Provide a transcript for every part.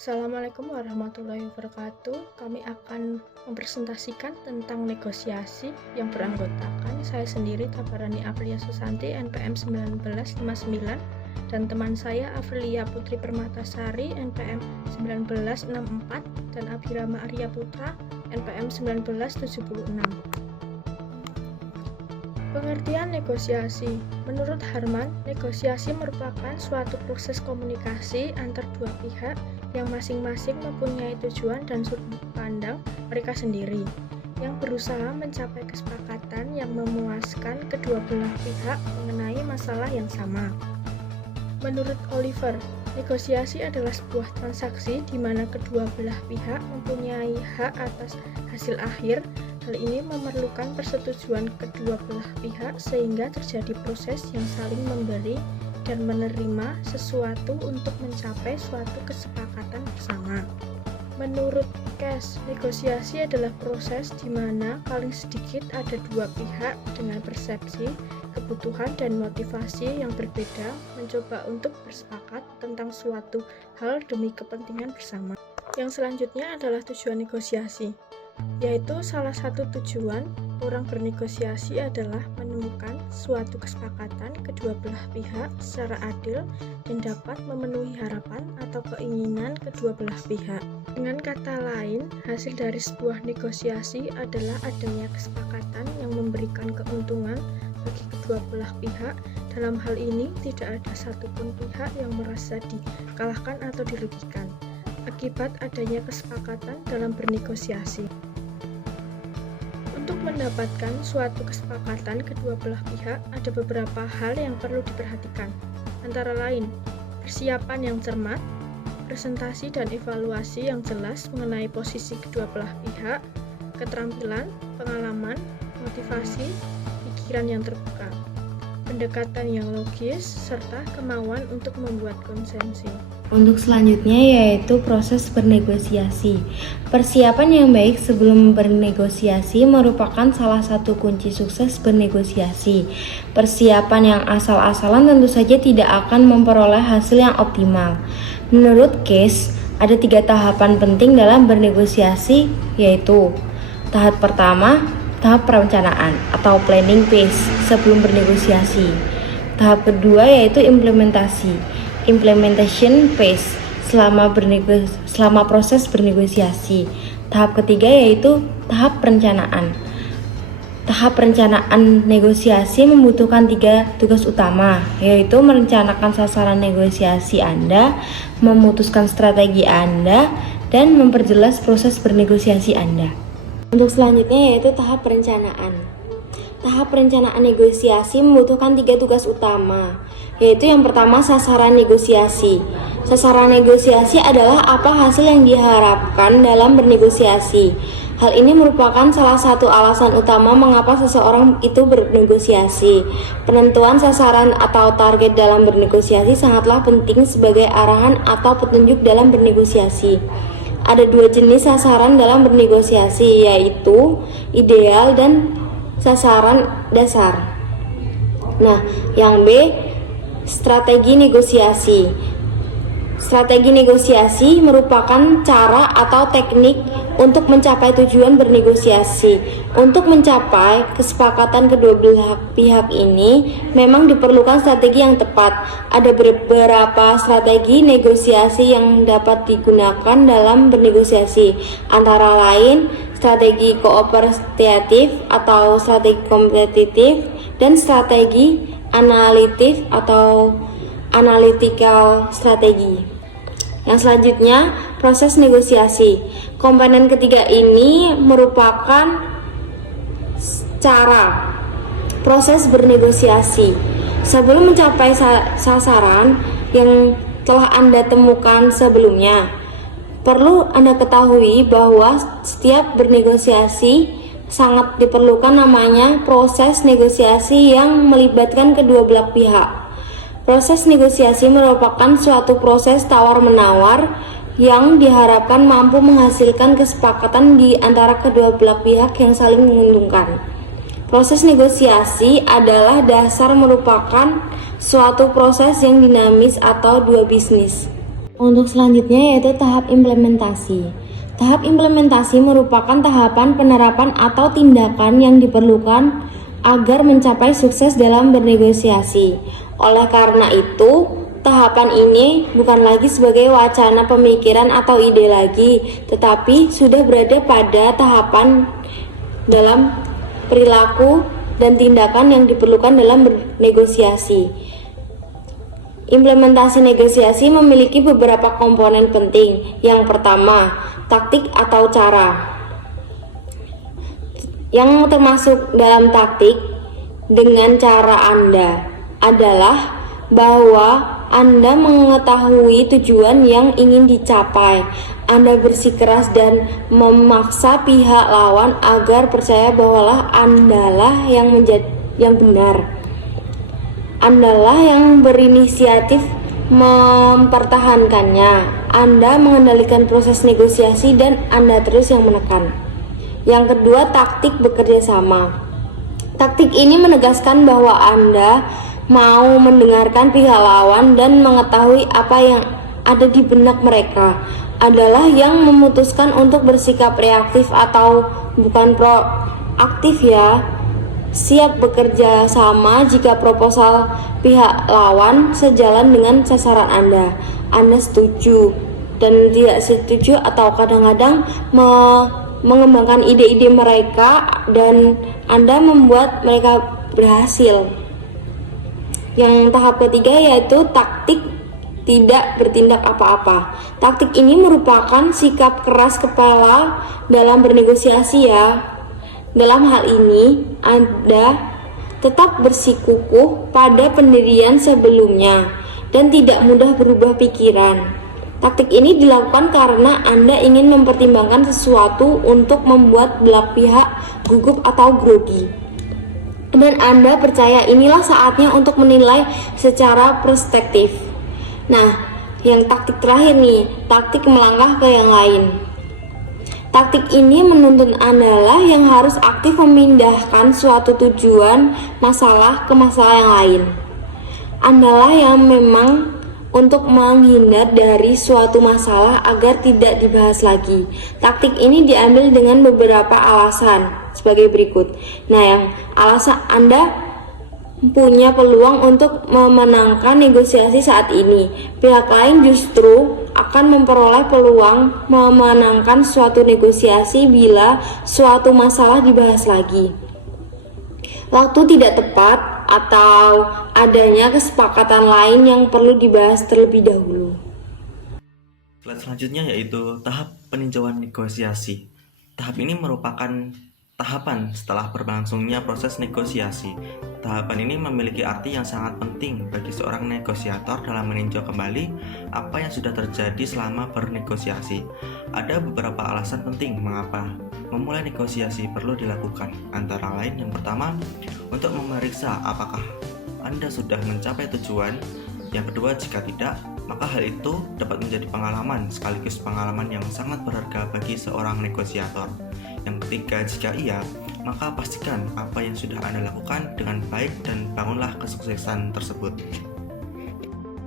Assalamualaikum warahmatullahi wabarakatuh. Kami akan mempresentasikan tentang negosiasi yang beranggotakan saya sendiri Tabarani Aprilia Susanti NPM 1959 dan teman saya Aprilia Putri Permatasari NPM 1964 dan Abhirama Arya Putra NPM 1976. Pengertian negosiasi. Menurut Harman, negosiasi merupakan suatu proses komunikasi antar dua pihak yang masing-masing mempunyai tujuan dan sudut pandang mereka sendiri, yang berusaha mencapai kesepakatan yang memuaskan kedua belah pihak mengenai masalah yang sama. Menurut Oliver, negosiasi adalah sebuah transaksi di mana kedua belah pihak mempunyai hak atas hasil akhir. Hal ini memerlukan persetujuan kedua belah pihak sehingga terjadi proses yang saling memberi dan menerima sesuatu untuk mencapai suatu kesepakatan bersama. Menurut Cash, negosiasi adalah proses di mana paling sedikit ada dua pihak dengan persepsi, kebutuhan, dan motivasi yang berbeda mencoba untuk bersepakat tentang suatu hal demi kepentingan bersama. Yang selanjutnya adalah tujuan negosiasi, yaitu salah satu tujuan orang bernegosiasi adalah menemukan suatu kesepakatan kedua belah pihak secara adil dan dapat memenuhi harapan atau keinginan kedua belah pihak. Dengan kata lain, hasil dari sebuah negosiasi adalah adanya kesepakatan yang memberikan keuntungan bagi kedua belah pihak. Dalam hal ini, tidak ada satupun pihak yang merasa dikalahkan atau dirugikan akibat adanya kesepakatan dalam bernegosiasi. Untuk mendapatkan suatu kesepakatan kedua belah pihak, ada beberapa hal yang perlu diperhatikan, antara lain persiapan yang cermat, presentasi dan evaluasi yang jelas mengenai posisi kedua belah pihak, keterampilan, pengalaman, motivasi, pikiran yang terbuka, pendekatan yang logis, serta kemauan untuk membuat konsensus. Untuk selanjutnya yaitu proses bernegosiasi. Persiapan yang baik sebelum bernegosiasi merupakan salah satu kunci sukses bernegosiasi. Persiapan yang asal-asalan tentu saja tidak akan memperoleh hasil yang optimal. Menurut Case, ada 3 tahapan penting dalam bernegosiasi, yaitu tahap pertama, tahap perencanaan atau planning phase sebelum bernegosiasi. Tahap kedua yaitu implementation phase selama proses bernegosiasi. Tahap ketiga yaitu tahap perencanaan. Tahap perencanaan negosiasi membutuhkan 3 tugas utama, yaitu merencanakan sasaran negosiasi Anda, memutuskan strategi Anda, dan memperjelas proses bernegosiasi Anda. Untuk selanjutnya yaitu tahap perencanaan. Tahap perencanaan negosiasi membutuhkan 3 tugas utama, yaitu yang pertama sasaran negosiasi. Sasaran negosiasi adalah apa hasil yang diharapkan dalam bernegosiasi. Hal ini merupakan salah satu alasan utama mengapa seseorang itu bernegosiasi. Penentuan sasaran atau target dalam bernegosiasi sangatlah penting sebagai arahan atau petunjuk dalam bernegosiasi. Ada 2 jenis sasaran dalam bernegosiasi, yaitu ideal dan sasaran dasar. Nah, yang B, strategi negosiasi. Strategi negosiasi merupakan cara atau teknik untuk mencapai tujuan bernegosiasi. Untuk mencapai kesepakatan kedua belah pihak ini memang diperlukan strategi yang tepat. Ada beberapa strategi negosiasi yang dapat digunakan dalam bernegosiasi, antara lain strategi kooperatif atau strategi kompetitif dan strategi analitik atau analytical strategi. Yang selanjutnya, proses negosiasi. Komponen ketiga ini merupakan cara proses bernegosiasi. Sebelum mencapai sasaran yang telah Anda temukan sebelumnya, perlu Anda ketahui bahwa setiap bernegosiasi sangat diperlukan namanya proses negosiasi yang melibatkan kedua belah pihak. Proses negosiasi merupakan suatu proses tawar-menawar yang diharapkan mampu menghasilkan kesepakatan di antara kedua belah pihak yang saling menguntungkan. Proses negosiasi adalah dasar merupakan suatu proses yang dinamis atau dua bisnis. Untuk selanjutnya yaitu tahap implementasi. Tahap implementasi merupakan tahapan penerapan atau tindakan yang diperlukan agar mencapai sukses dalam bernegosiasi. Oleh karena itu, tahapan ini bukan lagi sebagai wacana pemikiran atau ide lagi, tetapi sudah berada pada tahapan dalam perilaku dan tindakan yang diperlukan dalam bernegosiasi. Implementasi negosiasi memiliki beberapa komponen penting. Yang pertama, taktik atau cara. Yang termasuk dalam taktik dengan cara Anda adalah bahwa Anda mengetahui tujuan yang ingin dicapai. Anda bersikeras dan memaksa pihak lawan agar percaya bahwa Andalah yang benar. Andalah yang berinisiatif mempertahankannya. Anda mengendalikan proses negosiasi dan Anda terus yang menekan. Yang kedua, taktik bekerja sama. Taktik ini menegaskan bahwa Anda mau mendengarkan pihak lawan dan mengetahui apa yang ada di benak mereka. Adalah yang memutuskan untuk bersikap reaktif atau bukan proaktif ya. Siap bekerja sama jika proposal pihak lawan sejalan dengan sasaran Anda. Anda setuju dan tidak setuju atau kadang-kadang mengembangkan ide-ide mereka dan Anda membuat mereka berhasil. Yang tahap ketiga yaitu taktik tidak bertindak apa-apa. Taktik ini merupakan sikap keras kepala dalam bernegosiasi ya. Dalam hal ini, Anda tetap bersikukuh pada pendirian sebelumnya dan tidak mudah berubah pikiran. Taktik ini dilakukan karena Anda ingin mempertimbangkan sesuatu untuk membuat belah pihak gugup atau grogi. Dan Anda percaya inilah saatnya untuk menilai secara perspektif. Nah, yang taktik terakhir nih, taktik melangkah ke yang lain. Taktik ini menuntun Anda yang harus aktif memindahkan suatu tujuan masalah ke masalah yang lain. Anda yang memang untuk menghindar dari suatu masalah agar tidak dibahas lagi. Taktik ini diambil dengan beberapa alasan sebagai berikut. Nah, yang alasan Anda punya peluang untuk memenangkan negosiasi saat ini. Pihak lain justru akan memperoleh peluang memenangkan suatu negosiasi bila suatu masalah dibahas lagi. Waktu tidak tepat atau adanya kesepakatan lain yang perlu dibahas terlebih dahulu. Slide selanjutnya yaitu tahap peninjauan negosiasi. Tahap ini merupakan tahapan setelah berlangsungnya proses negosiasi. Tahapan ini memiliki arti yang sangat penting bagi seorang negosiator dalam meninjau kembali apa yang sudah terjadi selama bernegosiasi. Ada beberapa alasan penting mengapa memulai negosiasi perlu dilakukan. Antara lain, yang pertama, untuk memeriksa apakah Anda sudah mencapai tujuan. Yang kedua, jika tidak, maka hal itu dapat menjadi pengalaman sekaligus pengalaman yang sangat berharga bagi seorang negosiator. Yang ketiga, jika iya, maka pastikan apa yang sudah Anda lakukan dengan baik dan bangunlah kesuksesan tersebut.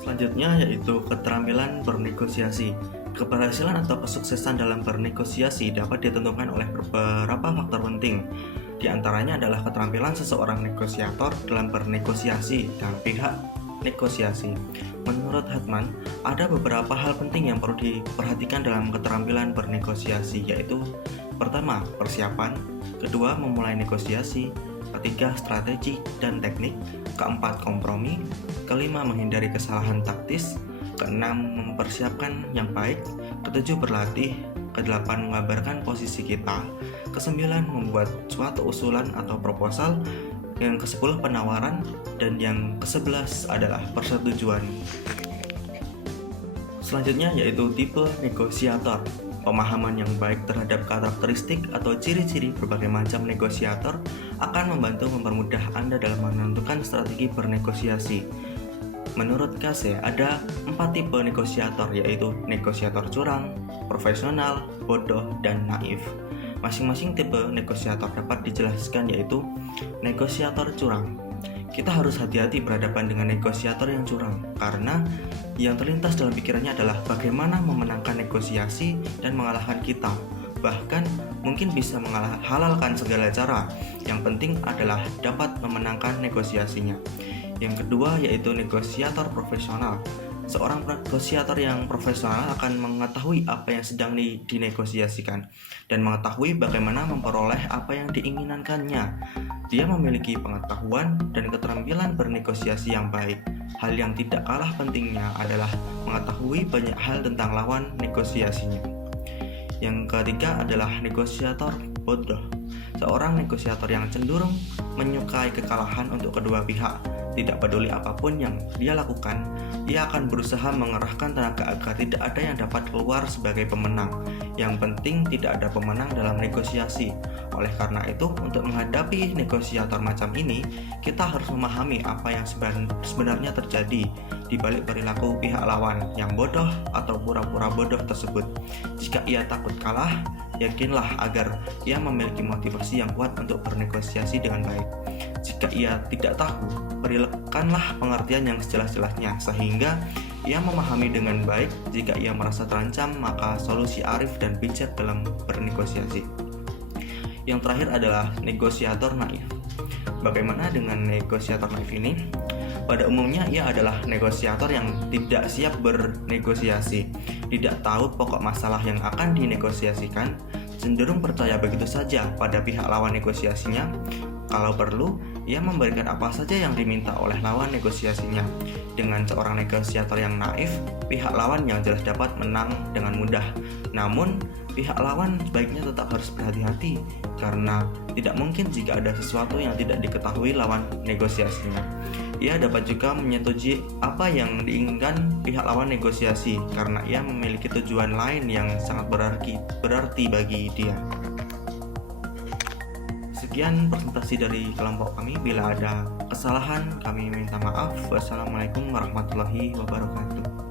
Selanjutnya yaitu keterampilan bernegosiasi. Keberhasilan atau kesuksesan dalam bernegosiasi dapat ditentukan oleh beberapa faktor penting. Di antaranya adalah keterampilan seseorang negosiator dalam bernegosiasi dengan pihak negosiasi. Menurut Hartman, ada beberapa hal penting yang perlu diperhatikan dalam keterampilan bernegosiasi, yaitu pertama, persiapan, kedua, memulai negosiasi, ketiga, strategi dan teknik, keempat, kompromi, kelima, menghindari kesalahan taktis, keenam, mempersiapkan yang baik, ketujuh, berlatih, kedelapan, mengabarkan posisi kita, kesembilan, membuat suatu usulan atau proposal, yang ke-10 penawaran, dan yang ke-11 adalah persetujuan. Selanjutnya yaitu tipe negosiator. Pemahaman yang baik terhadap karakteristik atau ciri-ciri berbagai macam negosiator akan membantu mempermudah Anda dalam menentukan strategi bernegosiasi. Menurut Kase, ada 4 tipe negosiator, yaitu negosiator curang, profesional, bodoh, dan naif. Masing-masing tipe negosiator dapat dijelaskan, yaitu negosiator curang. Kita harus hati-hati berhadapan dengan negosiator yang curang, karena Yang terlintas dalam pikirannya adalah bagaimana memenangkan negosiasi dan mengalahkan kita. Bahkan mungkin bisa menghalalkan segala cara. Yang penting adalah dapat memenangkan negosiasinya. Yang kedua yaitu negosiator profesional. Seorang negosiator yang profesional akan mengetahui apa yang sedang dinegosiasikan dan mengetahui bagaimana memperoleh apa yang diinginkannya. Dia memiliki pengetahuan dan keterampilan bernegosiasi yang baik. Hal yang tidak kalah pentingnya adalah mengetahui banyak hal tentang lawan negosiasinya. Yang ketiga adalah negosiator bodoh. Seorang negosiator yang cenderung menyukai kekalahan untuk kedua pihak. Tidak peduli apapun yang dia lakukan, ia akan berusaha mengerahkan tenaga agar tidak ada yang dapat keluar sebagai pemenang. Yang penting tidak ada pemenang dalam negosiasi. Oleh karena itu, untuk menghadapi negosiator macam ini, kita harus memahami apa yang sebenarnya terjadi di balik perilaku pihak lawan yang bodoh atau pura-pura bodoh tersebut. Jika ia takut kalah, yakinlah agar ia memiliki motivasi yang kuat untuk bernegosiasi dengan baik. Jika ia tidak tahu, berikanlah pengertian yang sejelas-jelasnya sehingga ia memahami dengan baik. Jika ia merasa terancam, maka solusi arif dan bijak dalam bernegosiasi. Yang terakhir adalah negosiator naif. Bagaimana dengan negosiator naif ini? Pada umumnya ia adalah negosiator yang tidak siap bernegosiasi, tidak tahu pokok masalah yang akan dinegosiasikan, cenderung percaya begitu saja pada pihak lawan negosiasinya. Kalau perlu, ia memberikan apa saja yang diminta oleh lawan negosiasinya. Dengan seorang negosiator yang naif, pihak lawan yang jelas dapat menang dengan mudah. Namun, pihak lawan sebaiknya tetap harus berhati-hati karena tidak mungkin jika ada sesuatu yang tidak diketahui lawan negosiasinya. Ia dapat juga menyetujui apa yang diinginkan pihak lawan negosiasi karena ia memiliki tujuan lain yang sangat berarti bagi dia. Sekian presentasi dari kelompok kami. Bila ada kesalahan, kami minta maaf. Wassalamualaikum warahmatullahi wabarakatuh.